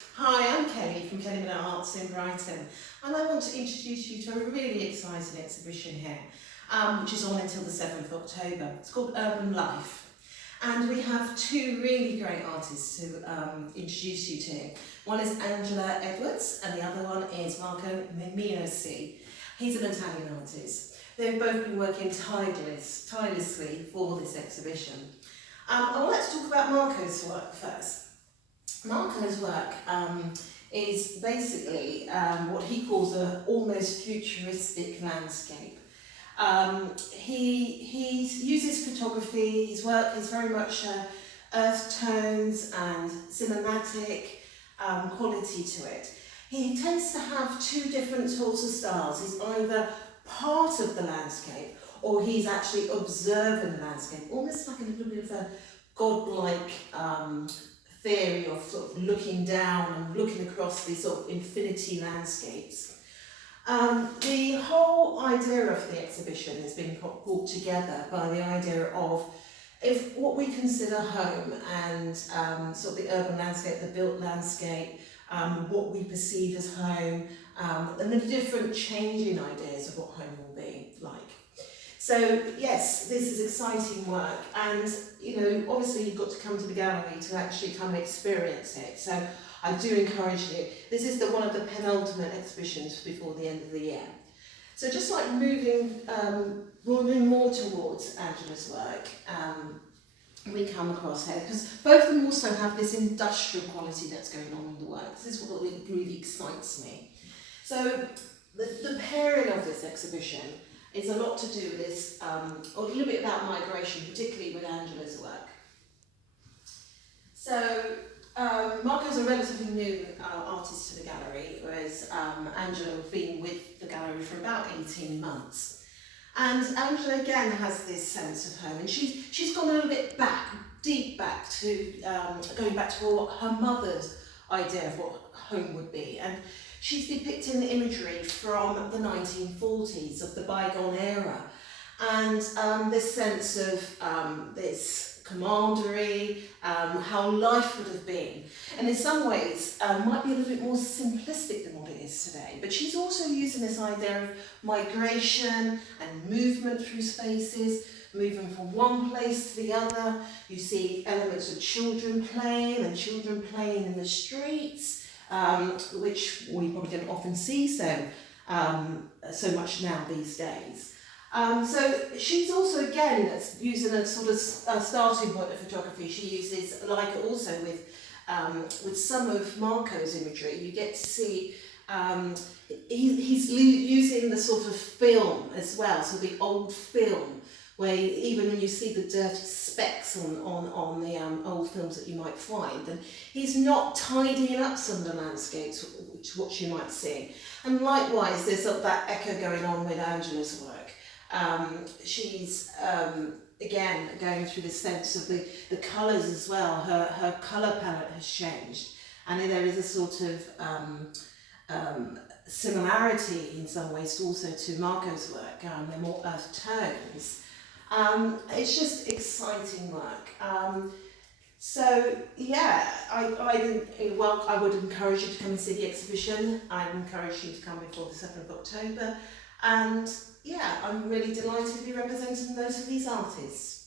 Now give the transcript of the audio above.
Hi, I'm Kelly from Kellie Arts in Brighton, and I want to introduce you to a really exciting exhibition here, which is on until the 7th of October. It's called Urban Life, and we have two really great artists to introduce you to. One is Angela Edwards, and the other one is Marco Minozzi. He's an Italian artist. They've both been working tirelessly for this exhibition. I would like to talk about Marco's work first. Marco's work is basically what he calls a almost futuristic landscape. He uses photography. His work is very much earth tones and cinematic quality to it. He tends to have two different sorts of styles. He's either part of the landscape or he's actually observing the landscape, almost like a little bit of a godlike theory of sort of looking down and looking across these sort of infinity landscapes. The whole idea of the exhibition has been brought together by the idea of if what we consider home and sort of the urban landscape, the built landscape, what we perceive as home, and the different changing ideas of what home will be like. So yes, this is exciting work, and obviously you've got to come to the gallery to actually come and experience it. So I do encourage you. This is one of the penultimate exhibitions before the end of the year. So just like moving more towards Angela's work, we come across here because both of them also have this industrial quality that's going on in the work. This is what really excites me. So the pairing of this exhibition is a lot to do with this, or a little bit about migration, particularly with Angela's work. So Marco's a relatively new artist to the gallery, whereas Angela has been with the gallery for about 18 months. And Angela again has this sense of home, and she's gone a little bit deep back to going back to what her mother's idea of what home would be. And she's depicting the imagery from the 1940s, of the bygone era, and this sense of this commandery, how life would have been. And in some ways, might be a little bit more simplistic than what it is today. But she's also using this idea of migration and movement through spaces, moving from one place to the other. You see elements of children playing in the streets, which we probably don't often see so much now these days. So she's also again using a sort of starting point of photography. She uses, like also with some of Marco's imagery, you get to see he's using the sort of film as well, so the old film, where even when you see the dirty specks on the old films that you might find, and he's not tidying up some of the landscapes, which what you might see. And likewise, there's sort of that echo going on with Angela's work. She's again going through the sense of the colours as well. Her colour palette has changed, and there is a sort of similarity in some ways also to Marco's work. They're more earth tones. It's just exciting work. So yeah, I would encourage you to come and see the exhibition. I'd encourage you to come before the 7th of October. And yeah, I'm really delighted to be representing those of these artists.